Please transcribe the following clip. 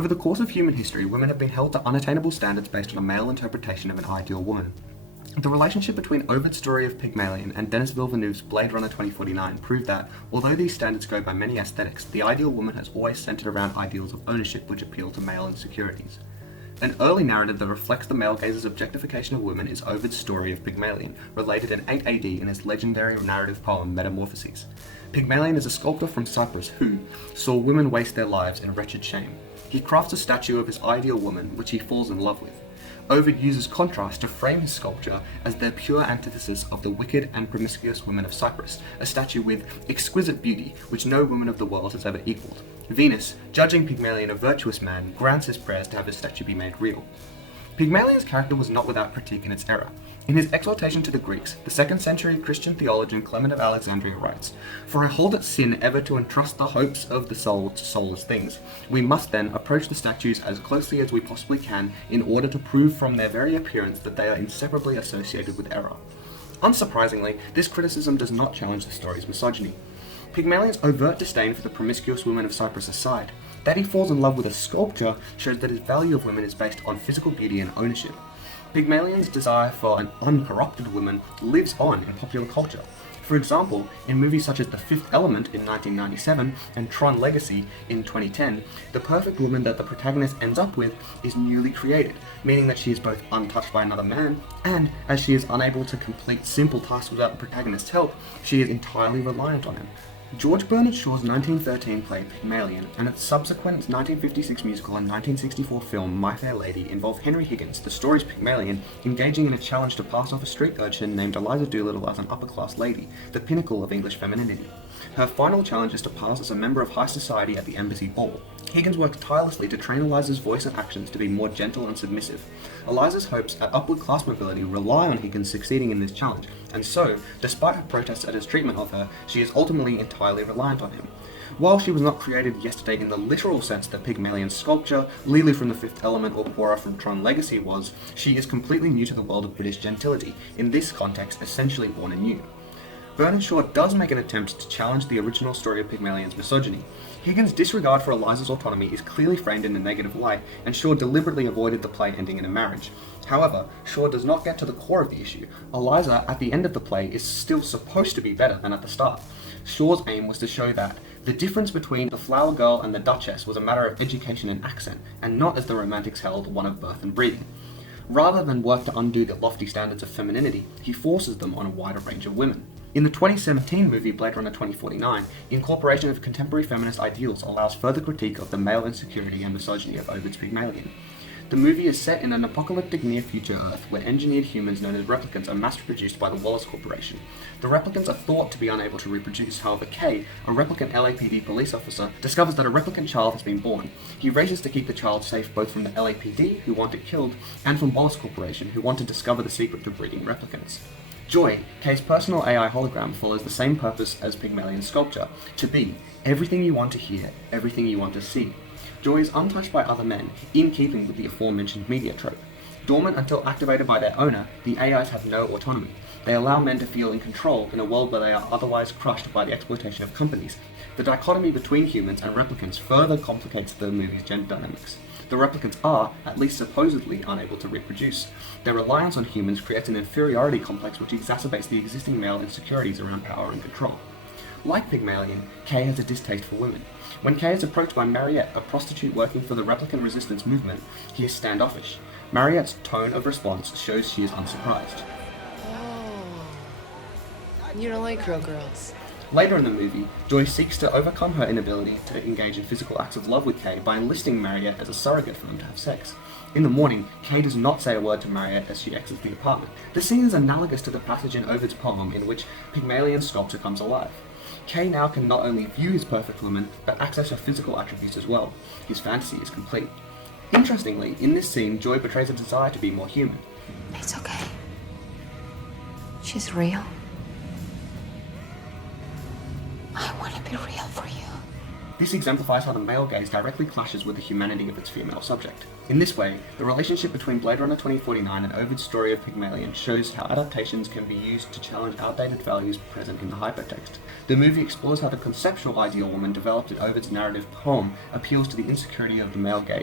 Over the course of human history, women have been held to unattainable standards based on a male interpretation of an ideal woman. The relationship between Ovid's story of Pygmalion and Denis Villeneuve's Blade Runner 2049 proved that, although these standards go by many aesthetics, the ideal woman has always centered around ideals of ownership which appeal to male insecurities. An early narrative that reflects the male gaze's objectification of women is Ovid's story of Pygmalion, related in 8 AD in his legendary narrative poem Metamorphoses. Pygmalion is a sculptor from Cyprus who saw women waste their lives in wretched shame. He crafts a statue of his ideal woman, which he falls in love with. Ovid uses contrast to frame his sculpture as the pure antithesis of the wicked and promiscuous women of Cyprus, a statue with exquisite beauty which no woman of the world has ever equaled. Venus, judging Pygmalion a virtuous man, grants his prayers to have his statue be made real. Pygmalion's character was not without critique in its era. In his exhortation to the Greeks, the 2nd century Christian theologian Clement of Alexandria writes, "For I hold it sin ever to entrust the hopes of the soul to soulless things. We must then approach the statues as closely as we possibly can in order to prove from their very appearance that they are inseparably associated with error." Unsurprisingly, this criticism does not challenge the story's misogyny. Pygmalion's overt disdain for the promiscuous women of Cyprus aside, that he falls in love with a sculpture shows that his value of women is based on physical beauty and ownership. Pygmalion's desire for an uncorrupted woman lives on in popular culture. For example, in movies such as The Fifth Element in 1997 and Tron Legacy in 2010, the perfect woman that the protagonist ends up with is newly created, meaning that she is both untouched by another man, and as she is unable to complete simple tasks without the protagonist's help, she is entirely reliant on him. George Bernard Shaw's 1913 play Pygmalion and its subsequent 1956 musical and 1964 film My Fair Lady involve Henry Higgins, the story's Pygmalion, engaging in a challenge to pass off a street urchin named Eliza Doolittle as an upper-class lady, the pinnacle of English femininity. Her final challenge is to pass as a member of high society at the embassy ball. Higgins works tirelessly to train Eliza's voice and actions to be more gentle and submissive. Eliza's hopes at upward class mobility rely on Higgins succeeding in this challenge, and so, despite her protests at his treatment of her, she is ultimately entirely reliant on him. While she was not created yesterday in the literal sense that Pygmalion's sculpture, Lulu from The Fifth Element, or Quora from Tron Legacy was, she is completely new to the world of British gentility, in this context essentially born anew. Bernard Shaw does make an attempt to challenge the original story of Pygmalion's misogyny. Higgins' disregard for Eliza's autonomy is clearly framed in a negative light, and Shaw deliberately avoided the play ending in a marriage. However, Shaw does not get to the core of the issue. Eliza, at the end of the play, is still supposed to be better than at the start. Shaw's aim was to show that the difference between the flower girl and the Duchess was a matter of education and accent, and not, as the Romantics held, one of birth and breeding. Rather than work to undo the lofty standards of femininity, he forces them on a wider range of women. In the 2017 movie Blade Runner 2049, the incorporation of contemporary feminist ideals allows further critique of the male insecurity and misogyny of Ovid's Pygmalion. The movie is set in an apocalyptic near-future Earth where engineered humans known as replicants are mass-produced by the Wallace Corporation. The replicants are thought to be unable to reproduce, however Kay, a replicant LAPD police officer, discovers that a replicant child has been born. He races to keep the child safe both from the LAPD, who want it killed, and from Wallace Corporation, who want to discover the secret to breeding replicants. Joy, Kay's personal AI hologram, follows the same purpose as Pygmalion's sculpture, to be everything you want to hear, everything you want to see. Joy is untouched by other men, in keeping with the aforementioned media trope. Dormant until activated by their owner, the AIs have no autonomy. They allow men to feel in control in a world where they are otherwise crushed by the exploitation of companies. The dichotomy between humans and replicants further complicates the movie's gender dynamics. The replicants are, at least supposedly, unable to reproduce. Their reliance on humans creates an inferiority complex which exacerbates the existing male insecurities around power and control. Like Pygmalion, Kay has a distaste for women. When Kay is approached by Mariette, a prostitute working for the replicant resistance movement, he is standoffish. Mariette's tone of response shows she is unsurprised. Oh, you don't like real girls. Later in the movie, Joy seeks to overcome her inability to engage in physical acts of love with Kay by enlisting Mariette as a surrogate for them to have sex. In the morning, Kay does not say a word to Mariette as she exits the apartment. The scene is analogous to the passage in Ovid's poem in which Pygmalion's sculpture comes alive. Kay now can not only view his perfect woman, but access her physical attributes as well. His fantasy is complete. Interestingly, in this scene, Joy betrays a desire to be more human. It's okay. She's real. I want to be real for you. This exemplifies how the male gaze directly clashes with the humanity of its female subject. In this way, the relationship between Blade Runner 2049 and Ovid's story of Pygmalion shows how adaptations can be used to challenge outdated values present in the hypertext. The movie explores how the conceptual ideal woman developed in Ovid's narrative poem appeals to the insecurity of the male gaze